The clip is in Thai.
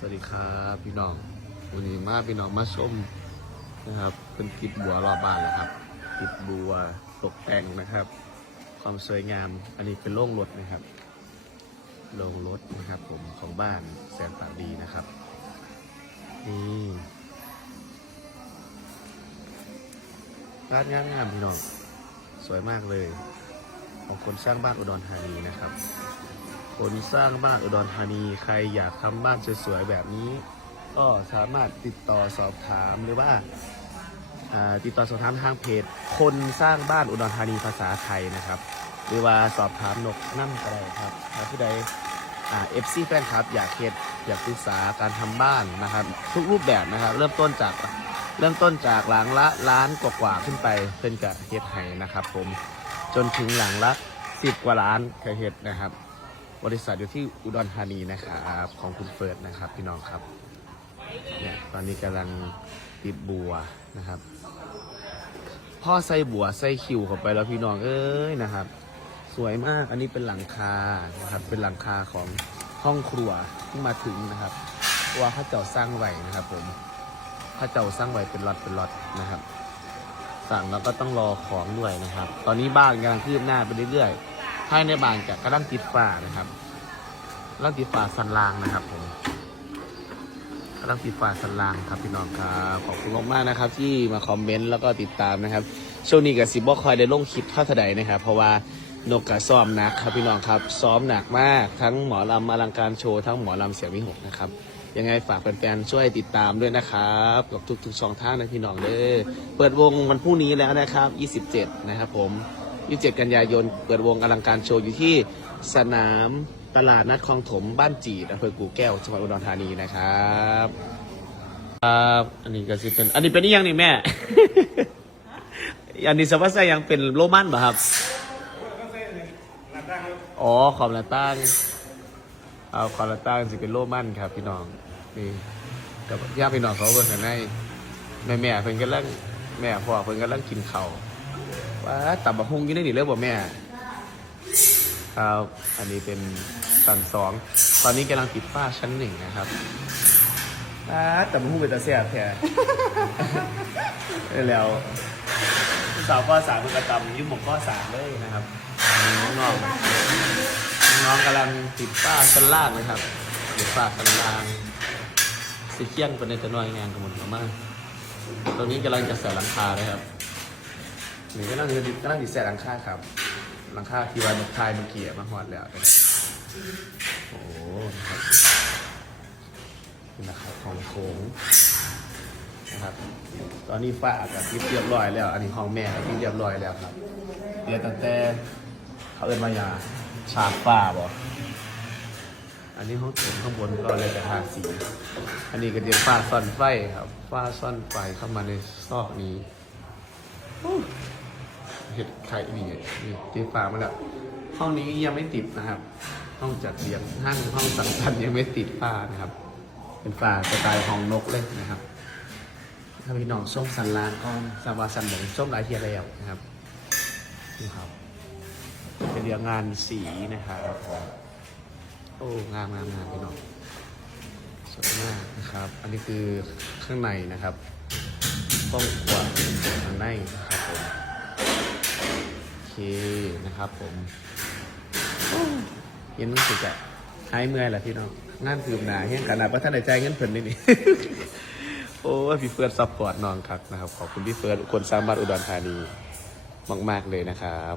สวัสดีครับพี่น้องวันนี้มาพี่น้องมาชมนะครับ เป็นกิบบัวรอบบ้านนะครับกิบบัวตกแต่งนะครับ ความสวยงาม อันนี้เป็นโล่งรถนะครับโล่งรถนะครับ ผมของบ้านแสนปากดีนะครับนี่ร้านงามงามพี่น้องสวยมากเลย ของคนสร้างบ้านอุดรธานีนะครับ นสร้างบ้านอุดรธานี ใครอยากทำบ้านสวยๆแบบนี้ ก็สามารถติดต่อสอบถามหรือว่าติดต่อสอบถามทางเพจ คนสร้างบ้านอุดรธานีภาษาไทยนะครับ หรือว่าสอบถามนกนั่งก็ได้ครับถ้าผู้ใดเอฟซีแฟนคลับ อยากเฮ็ดอยากศึกษาการทำบ้านนะครับ ทุกรูปแบบนะครับ เริ่มต้นจากเริ่มต้นจากหลังละล้านกว่าขึ้นไปเป็นกะเฮ็ดไห้นะครับ ผมจนถึงหลังละสิบกว่าล้านกะเฮ็ดนะครับ บริษัทอยู่ที่อุดรธานีนะครับของคุณเฟิร์สนะครับพี่น้องครับเนี่ยตอนนี้กำลังติดบัวนะครับ พ่อใส่บัวใส่คิวเข้าไปแล้วพี่น้องเอ้ยนะครับ สวยมากอันนี้เป็นหลังคานะครับ เป็นหลังคาของห้องครัวที่มาถึงนะครับว่าเข้าเจ้าสร้างไว้นะครับ ผมเข้าเจ้าสร้างไว้เป็นล็อตเป็นล็อตนะครับ สั่งแล้วก็ต้องรอของด้วยนะครับ ตอนนี้บ้านกำลังคืบหน้าไปเรื่อยๆ ภายในบ้านจะกำลังติดฝานะครับกำลังติดฝาสันรางนะครับผมกำลังติดฝาสันรางครับพี่น้องครับขอบคุณมากๆนะครับ ที่มาคอมเมนต์แล้วก็ติดตามนะครับช่วงนี้กับซิบบอกคอยได้ลงคลิปเข้าเท่าใดนะครับ เพราะว่านกกระซ้อมหนักครับพี่น้องครับซ้อมหนักมากทั้งหมอลำอลังการโชว์ทั้งหมอลำเสียงวิหกนะครับยังไงฝากแฟนๆช่วยติดตามด้วยนะครับกับทุกๆช่องทางนะพี่น้องเด้อเปิดวงวันพรุ่งนี้แล้วนะครับ 27 นะครับผม 27 กันยายน เปิดวงอลังการโชว์อยู่ที่สนามตลาดนัดคลองถมบ้านจีดอำเภอกู่แก้วจังหวัดอุดรธานีนะครับครับอันนี้ก็สิเป็นอันนี้เป็นนี่ยังนี่แม่ อันนี้สวัสดิ์ยังเป็นโรมันป่ะครับอ๋อขอบหน้าตั้งเอาขอบหน้าตั้งสิเป็นโรมันครับพี่น้องนี่กับญาติพี่น้องเขาเบิ่งกันในแม่แม่ๆเพิ่นกำลังแม่พ่อเพิ่นกำลังกินข้าว ว่าตับบักฮุงอยู่ในนี่เลยบ่แม่ครับอันนี้เป็นชั้นสองตอนนี้กำลังติดฝ้าชั้นหนึ่งนะครับอ่าแต่บักฮุงเป็นตาเสียบแท้ แล้วสาวข้อสามเป็นกระตำยุ่งหมกข้อสามเลยนะครับน้องๆน้องๆกำลังติดฝ้าชั้นล่างนะครับติดฝ้าชั้นล่างสีเขี้ยงเป็นในตัวน้อยงานกันหมดแล้วมากตรงนี้กำลังจะใส่หลังคาเลยครับ หนี่กำลังจะกำลังจะใส่หลังคาครับหลังคาที่วันนกทายมันเกี่ยมาหอดแล้วโอ้โหนะครับนี่นะครับของโค้งนะครับ ตอนนี้ฝ้ากับทิเรียบร้อยแล้ว อันนี้ห้องแม่กับที่เรียบร้อยแล้วครับเดี๋ยวตั้งแต่เขาเอินมายาฉากฝ้าบ่อันนี้ห้องโถงข้างบนก็เลยจะทาสี อันนี้ก็เดี๋ยวฝ้าซ่อนไฟครับฝ้าซ่อนไฟเข้ามาในซอกนี้อู้ เห็ดไข่นี่นี่ติดฝ้ามาแล้วห้องนี้ยังไม่ติดนะครับห้องจัดเรียงห้างห้องสังสรรค์ยังไม่ติดฝ้านะครับ เป็นฝ้าสไตล์ของนกเลยนะครับ ถ้าพี่น้องส้มสันลานก็สาวาสันหมงส้มหลายเทียแล้วนะครับนี่ครับเป็นเรื่องงานสีนะครับโอ้งามงามงามพี่น้องสวยมากนะครับ อันนี้คือข้างในนะครับห้องครัวข้างในนะครับผม นะครับผมเห็นมันสุดจะหายเมื่อยแหละพี่น้องงานคืบหนาเห็นขนาดว่าท่านใจเงินเพิ่นนี่นี่โอ้พี่เฟิร์สซัพพอร์ตน้องครับนะครับ ขอบคุณพี่เฟิร์สคนสร้างบ้านอุดรธานีมาก ๆ เลยนะครับ